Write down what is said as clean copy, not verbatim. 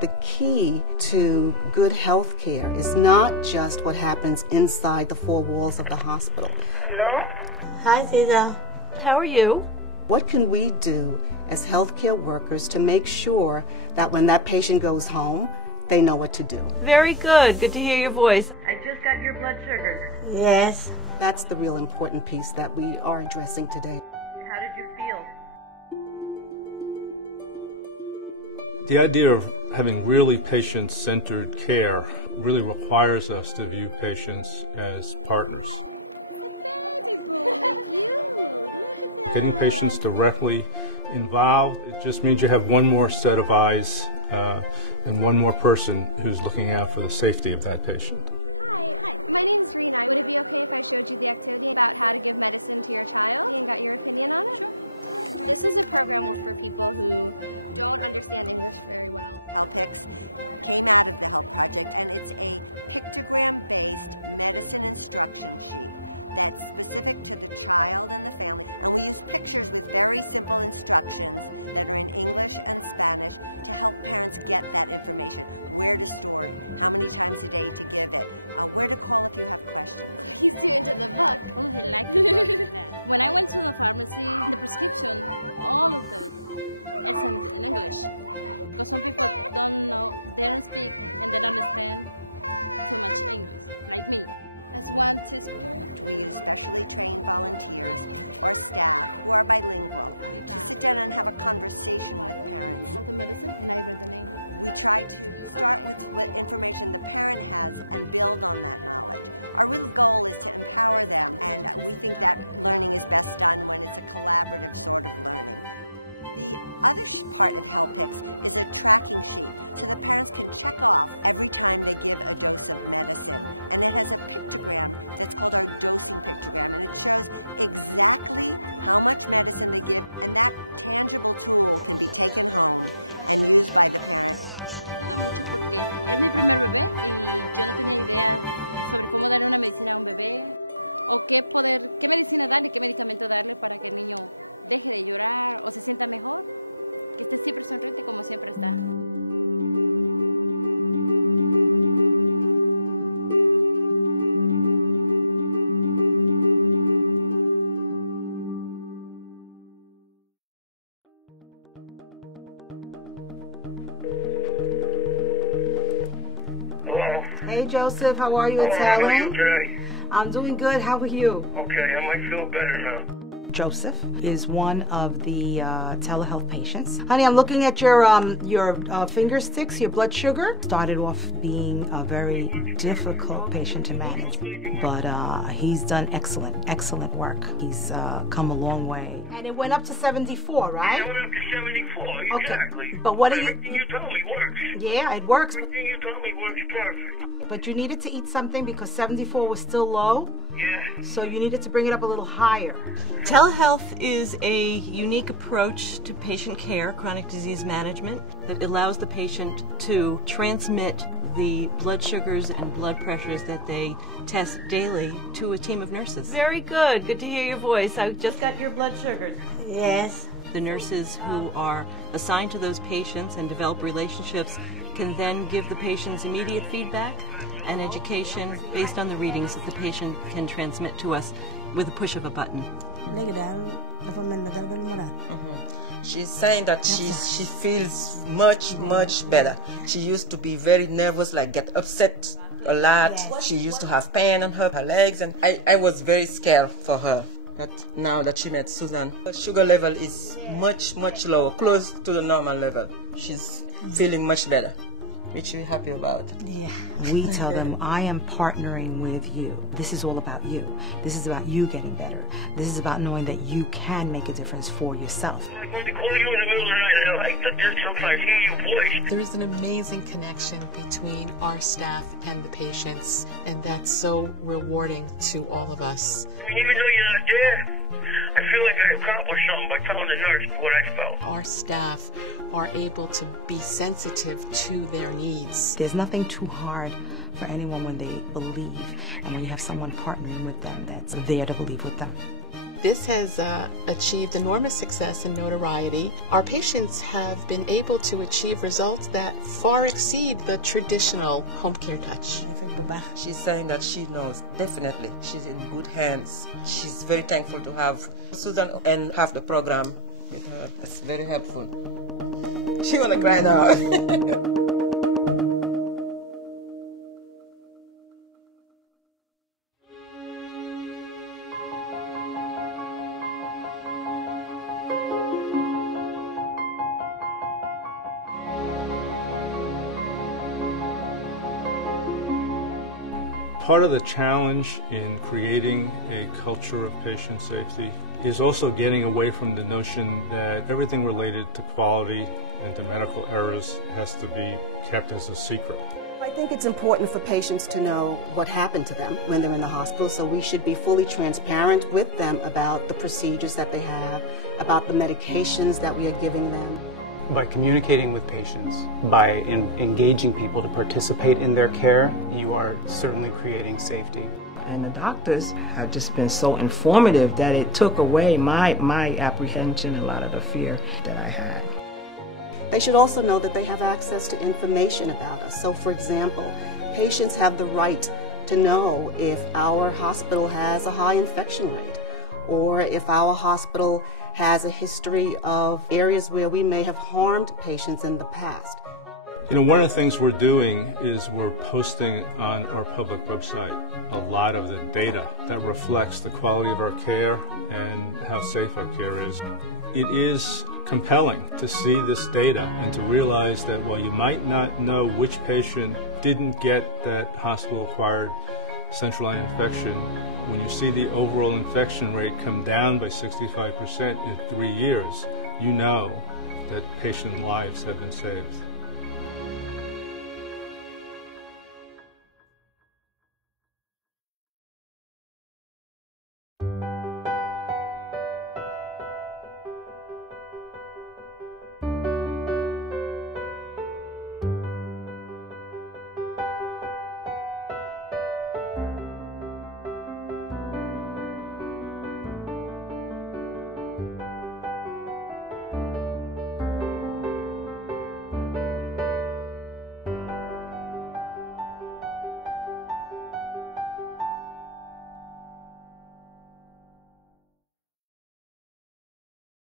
The key to good health care is not just what happens inside the four walls of the hospital. Hello? Hi, Cesar. How are you? What can we do as healthcare workers to make sure that when that patient goes home, they know what to do? Very good. Good to hear your voice. Yes. That's the real important piece that we are addressing today. The idea of having really patient-centered care really requires us to view patients as partners. Baby boy, cute. Look at that. Getting patients directly involved, it just means you have one more set of eyes and one more person who's looking out for the safety of that patient. Hi, my name's Rena. Would it be okay if I showed you the activity about how to give medicine to your child and got your opinion on it? Sure. This is a program for people who don't understand English very well. HHC came out of the HELP Project, and it's a pictogram-based medicine instruction sheet that's specific to the child and the family. And we use pictures with very simple instructions that are in English and Spanish to help parents get that information. Where to store it, how many times a day to give it, where to call if you have questions. He's too into the book. Oh, I like the book. When I went to the pharmacy, the prescription, all of the it's in English. Because some people don't know, they don't speak and they don't understand too much English, like me. As one teaspoon. We use specially trained volunteers or staff who are bilingual to sit down and have a conversation with parents. The medicine, and I read the name. We try to start with what information the parent has and build on that knowledge. Our real goal is to empower them, and we think that learning is best done when it's a collaborative sort of learning. The other part of HELPICS is a tracking sheet, so the parents can check off every time they give a dose of medicine. And it has a pictogram that's called our dosing pictogram, and it shows exactly how much medicine they give, and that tangible tool can be taken home and used by the parent. Ayuda mucho porque es mi primer bebé y yo no tenía idea sobre cómo darle una medicina a un bebé o qué medicina darle, qué medicamento darle para que el niño deje de llorar o se sienta mejor, que esté siempre sonriente como siempre está. Hello? Hey, Joseph, how are you? It's How are you Helen. today? I'm doing good. How are you? Okay, I might feel better now. Joseph is one of the telehealth patients. Honey, I'm looking at your finger sticks, your blood sugar. Started off being a very difficult patient to manage, but he's done excellent work. He's come a long way. And it went up to 74, right? It went up to 74, exactly. Okay. But what are you... Everything you told me works. Yeah, it works. Everything you told me works perfect. But you needed to eat something because 74 was still low. Yeah. So you needed to bring it up a little higher. Telehealth is a unique approach to patient care, chronic disease management, that allows the patient to transmit the blood sugars and blood pressures that they test daily to a team of nurses. Very good. Good to hear your voice. I just got your blood sugar. Yes. The nurses who are assigned to those patients and develop relationships can then give the patients immediate feedback and education based on the readings that the patient can transmit to us with a push of a button. She's saying that she feels much better. She used to be very nervous, like get upset a lot. Yes. She used to have pain on her legs, and I was very scared for her. But now that she met Susan, her sugar level is much lower, close to the normal level. She's feeling much better, which we're happy about. Yeah. We tell them, I am partnering with you. This is all about you. This is about you getting better. This is about knowing that you can make a difference for yourself. I'm going to call you in the middle of the night. I like to just sometimes hear your voice. There is an amazing connection between our staff and the patients, and that's so rewarding to all of us. Even though you're not there, I feel like I accomplished something by telling the nurse what I felt. Our staff are able to be sensitive to their needs. There's nothing too hard for anyone when they believe, and when you have someone partnering with them that's there to believe with them. This has achieved enormous success and notoriety. Our patients have been able to achieve results that far exceed the traditional home care touch. She's saying that she knows, definitely, she's in good hands. She's very thankful to have Susan and have the program with her. It's very helpful. She wanna cry now. Part of the challenge in creating a culture of patient safety is also getting away from the notion that everything related to quality and to medical errors has to be kept as a secret. Patients to know what happened to them when they're in the hospital, so we should be fully transparent with them about the procedures that they have, about the medications that we are giving them. By communicating with patients, by engaging people to participate in their care, you are certainly creating safety. And the doctors have just been so informative that it took away my apprehension, a lot of the fear that I had. They should also know that they have access to information about us. So, for example, patients have the right to know if our hospital has a high infection rate, or if our hospital has a history of areas where we may have harmed patients in the past. You know, one of the things we're doing is we're posting on our public website a lot of the data that reflects the quality of our care and how safe our care is. It is compelling to see this data and to realize that while you might not know which patient didn't get that hospital-acquired central line infection, when you see the overall infection rate come down by 65% in 3 years, you know that patient lives have been saved.